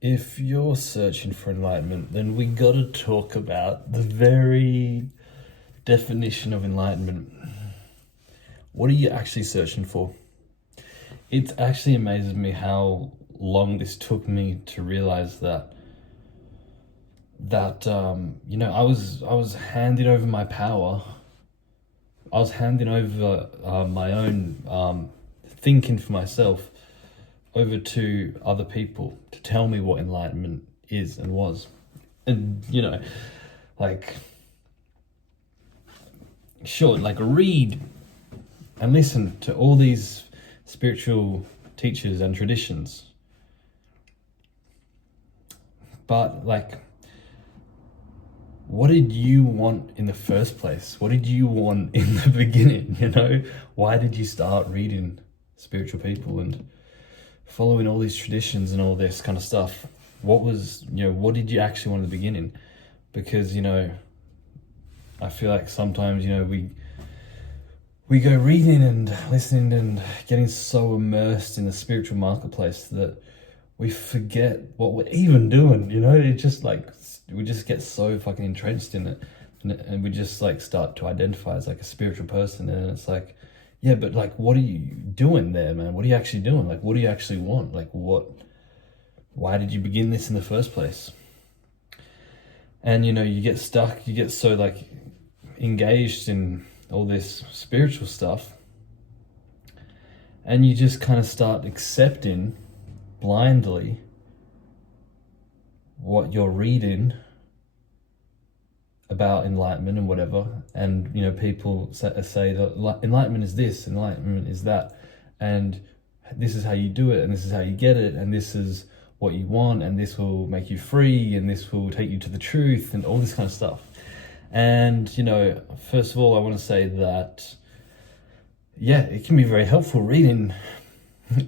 If you're searching for enlightenment, then we gotta talk about the very definition of enlightenment. What are you actually searching for? It actually amazes me how long this took me to realize that I was handing over my power. I was handing over my own thinking for myself over to other people to tell me what enlightenment is and was. And, like, sure, like read and listen to all these spiritual teachers and traditions. But, like, what did you want in the first place? What did you want in the beginning, Why did you start reading spiritual people and following all these traditions and all this kind of stuff? What did you actually want in the beginning? Because, I feel like sometimes, we go reading and listening and getting so immersed in the spiritual marketplace that we forget what we're even doing, It just like, we just get so fucking entrenched in it, and we just like start to identify as like a spiritual person, and it's like, yeah, but like, what are you doing there, man? What are you actually doing? Like, what do you actually want? Like, why did you begin this in the first place? And, you get stuck, you get so like engaged in all this spiritual stuff, and you just kind of start accepting blindly what you're reading about enlightenment and whatever. And, people say that enlightenment is this, enlightenment is that, and this is how you do it, and this is how you get it, and this is what you want, and this will make you free, and this will take you to the truth, and all this kind of stuff. And, first of all, I want to say that, yeah, it can be very helpful reading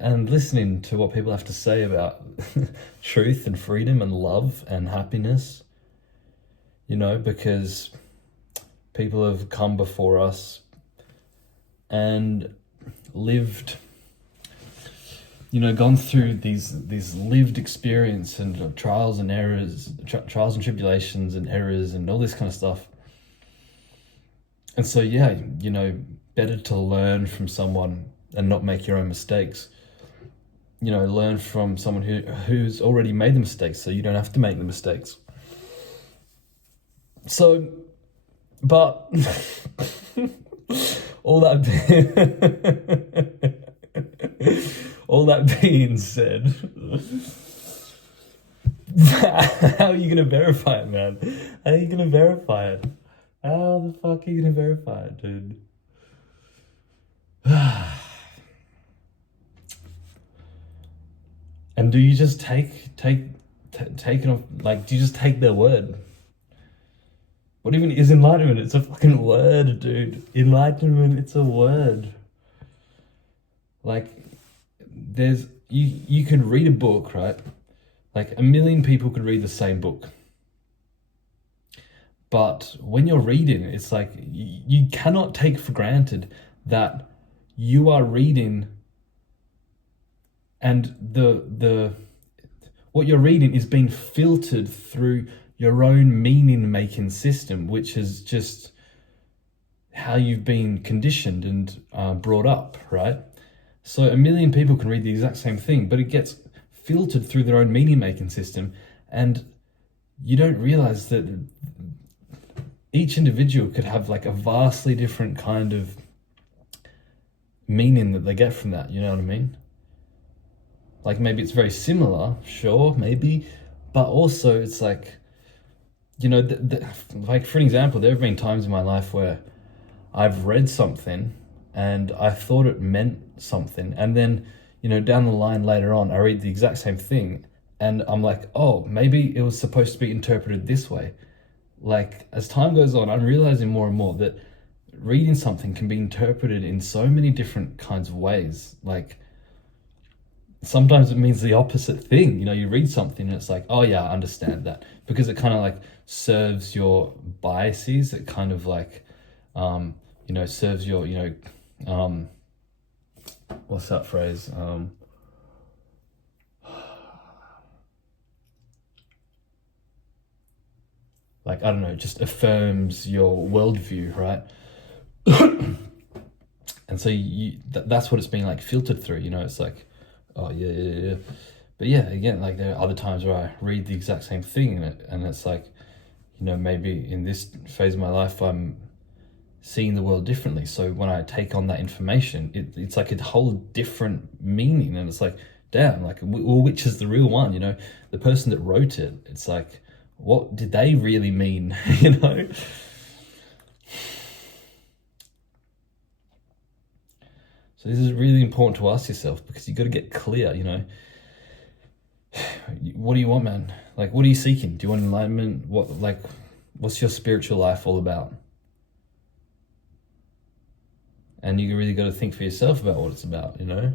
and listening to what people have to say about truth and freedom and love and happiness, because people have come before us and lived, gone through these lived experience and trials and errors, trials and tribulations and errors and all this kind of stuff. And so, yeah, better to learn from someone and not make your own mistakes. Learn from someone who's already made the mistakes, so you don't have to make the mistakes. So, but all that all that being said, how are you gonna verify it, man? How are you gonna verify it? How the fuck are you gonna verify it, dude? And do you just take it off? Like, do you just take their word? What even is enlightenment? It's a fucking word, dude. Enlightenment, it's a word. Like, you could read a book, right? Like, 1,000,000 people could read the same book. But when you're reading, it's like you cannot take for granted that you are reading, and the what you're reading is being filtered through your own meaning making system, which is just how you've been conditioned and brought up, right? So 1,000,000 people can read the exact same thing, but it gets filtered through their own meaning making system, and you don't realize that each individual could have like a vastly different kind of meaning that they get from that, you know what I mean? Like, maybe it's very similar, sure, maybe, but also it's like, like, for an example, there have been times in my life where I've read something and I thought it meant something, and then, down the line later on, I read the exact same thing and I'm like, oh, maybe it was supposed to be interpreted this way. Like, as time goes on, I'm realizing more and more that reading something can be interpreted in so many different kinds of ways. Like, sometimes it means the opposite thing. You read something and it's like, oh yeah, I understand that, because it kind of like serves your biases. It kind of like, serves your, what's that phrase? like, I don't know, just affirms your worldview, right? And so that's what it's being like filtered through, you know. It's like, oh yeah. But yeah, again, like there are other times where I read the exact same thing and it's like, you know, maybe in this phase of my life I'm seeing the world differently. So when I take on that information, it's like a whole different meaning, and it's like, damn, like, well, which is the real one, you know? The person that wrote it, it's like, what did they really mean, you know? So this is really important to ask yourself, because you got to get clear, you know. What do you want, man? Like, what are you seeking? Do you want enlightenment? What's your spiritual life all about? And you really got to think for yourself about what it's about, you know?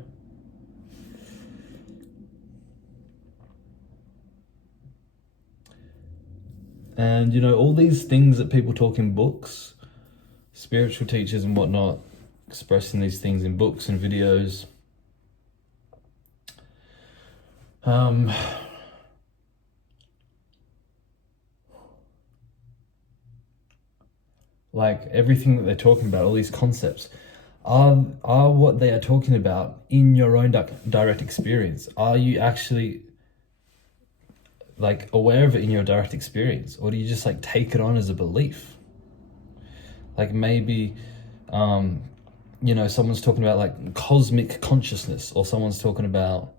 And, you know, all these things that people talk in books, spiritual teachers and whatnot, expressing these things in books and videos. Like everything that they're talking about, all these concepts, are what they are talking about in your own direct experience? Are you actually like aware of it in your direct experience, or do you just like take it on as a belief? Like maybe, you know, someone's talking about like cosmic consciousness, or someone's talking about,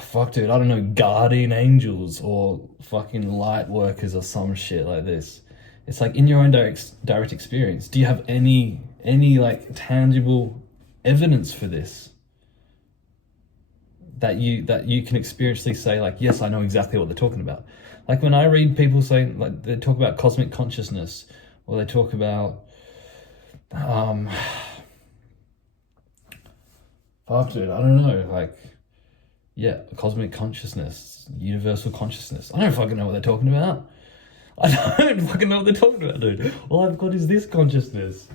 fuck dude, I don't know, guardian angels or fucking light workers or some shit like this. It's like in your own direct experience, do you have any like tangible evidence for this? That you can experientially say like, yes, I know exactly what they're talking about. Like when I read people saying, like, they talk about cosmic consciousness, or they talk about fuck dude, I don't know, like, yeah, cosmic consciousness, universal consciousness. I don't fucking know what they're talking about. I don't fucking know what they're talking about, dude. All I've got is this consciousness.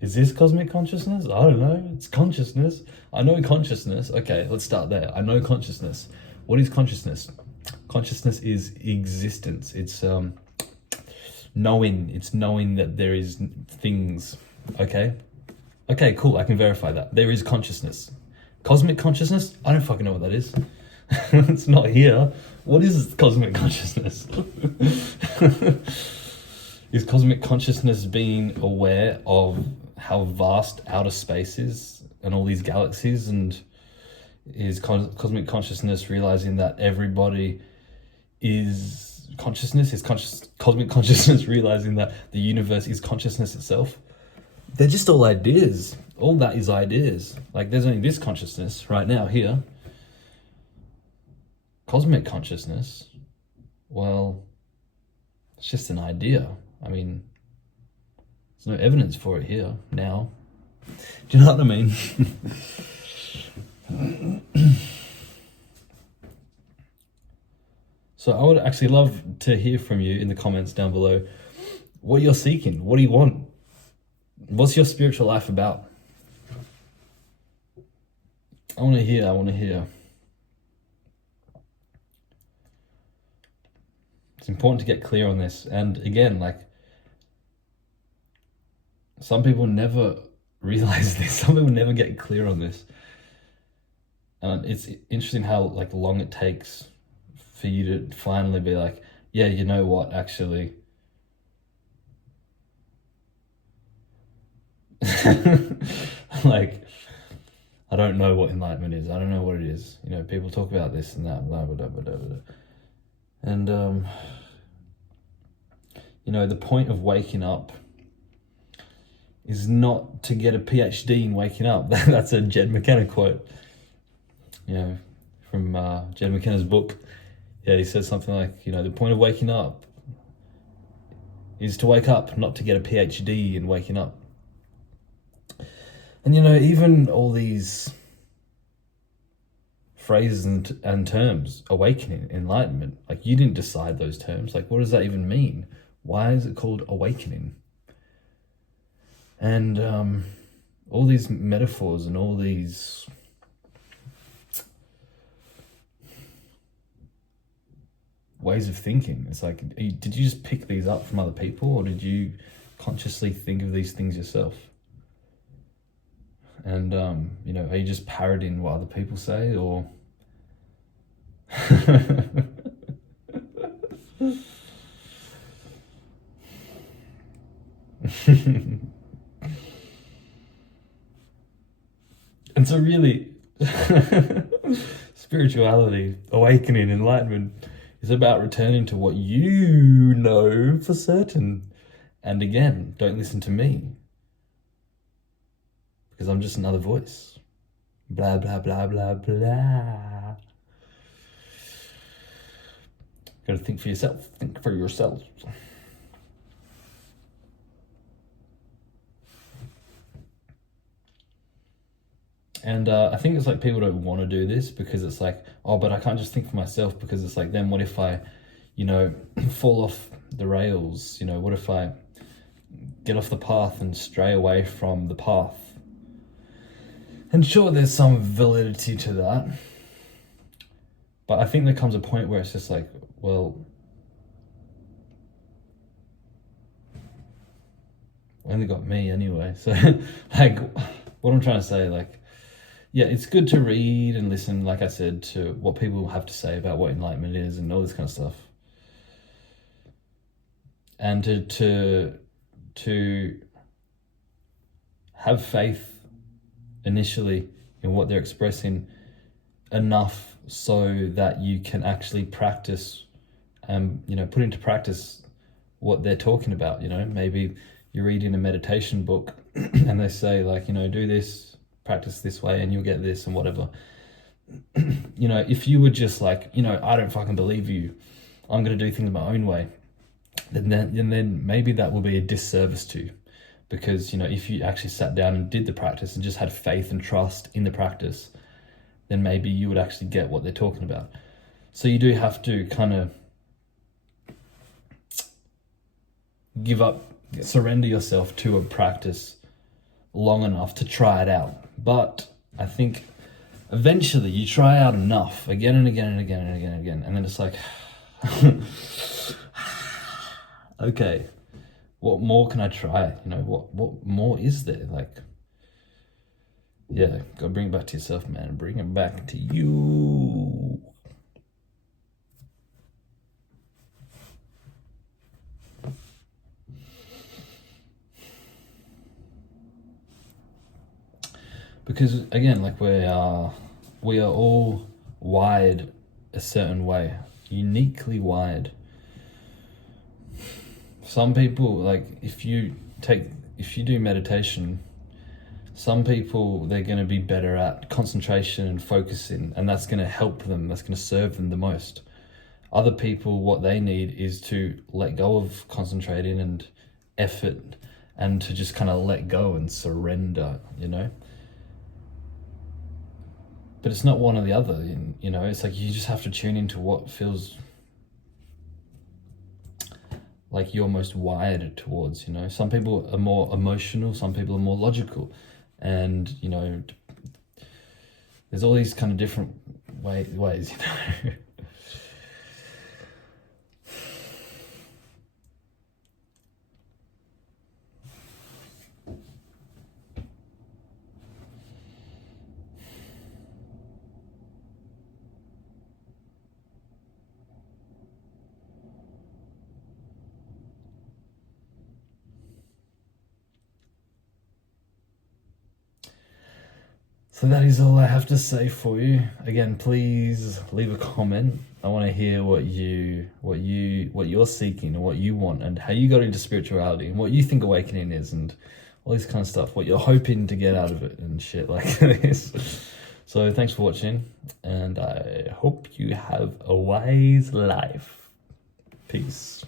Is this cosmic consciousness? I don't know. It's consciousness. I know consciousness. Okay, let's start there. I know consciousness. What is consciousness? Consciousness is existence. It's knowing. It's knowing that there is things. Okay? Okay, cool. I can verify that. There is consciousness. Cosmic consciousness? I don't fucking know what that is. It's not here. What is cosmic consciousness? Is cosmic consciousness being aware of how vast outer space is and all these galaxies, and is cosmic consciousness realizing that everybody is consciousness? Is cosmic consciousness realizing that the universe is consciousness itself? They're just all ideas. All that is ideas. Like there's only this consciousness right now here. Cosmic consciousness, well, it's just an idea. I mean, there's no evidence for it here now. Do you know what I mean? So I would actually love to hear from you in the comments down below what you're seeking. What do you want? What's your spiritual life about? I want to hear. It's important to get clear on this. And again, like, some people never realize this. Some people never get clear on this. And it's interesting how like long it takes for you to finally be like, yeah, you know what, actually. Like, I don't know what enlightenment is. I don't know what it is. You know, people talk about this and that, blah, blah, blah, blah, blah. And, you know, the point of waking up is not to get a PhD in waking up. That's a Jed McKenna quote, you know, from Jed McKenna's book. Yeah, he says something like, you know, the point of waking up is to wake up, not to get a PhD in waking up. And, you know, even all these phrases and terms, awakening, enlightenment, like, you didn't decide those terms. Like, what does that even mean? Why is it called awakening? And all these metaphors and all these ways of thinking. It's like, did you just pick these up from other people, or did you consciously think of these things yourself? And you know, are you just parroting what other people say, or and so really spirituality, awakening, enlightenment is about returning to what you know for certain. And again, don't listen to me, because I'm just another voice. Blah, blah, blah, blah, blah. Gotta think for yourself. Think for yourself. And I think it's like people don't want to do this because it's like, oh, but I can't just think for myself, because it's like, then what if I, you know, fall off the rails? You know, what if I get off the path and stray away from the path? And sure, there's some validity to that. But I think there comes a point where it's just like, well, I only got me anyway. So like, what I'm trying to say, like, yeah, it's good to read and listen, like I said, to what people have to say about what enlightenment is and all this kind of stuff. And to have faith initially in what they're expressing enough so that you can actually practice, you know, put into practice what they're talking about. You know, maybe you're reading a meditation book and they say, like, you know, do this, practice this way and you'll get this and whatever. You know, if you were just like, you know, I don't fucking believe you, I'm going to do things my own way, then maybe that will be a disservice to you. Because, you know, if you actually sat down and did the practice and just had faith and trust in the practice, then maybe you would actually get what they're talking about. So you do have to kind of give up, surrender yourself to a practice long enough to try it out. But I think eventually you try out enough, again and again and again and again and again, and then it's like, okay, what more can I try? You know, what more is there? Like, yeah, go bring it back to yourself, man. Bring it back to you. Because again, like, we are all wired a certain way, uniquely wired. Some people, like, if you do meditation, some people, they're going to be better at concentration and focusing, and that's going to help them, that's going to serve them the most. Other people, what they need is to let go of concentrating and effort, and to just kind of let go and surrender, you know. But it's not one or the other, you know. It's like you just have to tune into what feels like you're most wired towards, you know. Some people are more emotional, some people are more logical. And, you know, there's all these kind of different ways, you know. So that is all I have to say for you. Again, please leave a comment. I want to hear what you're seeking and what you want, and how you got into spirituality, and what you think awakening is, and all this kind of stuff, what you're hoping to get out of it and shit like this. So thanks for watching, and I hope you have a wise life. Peace.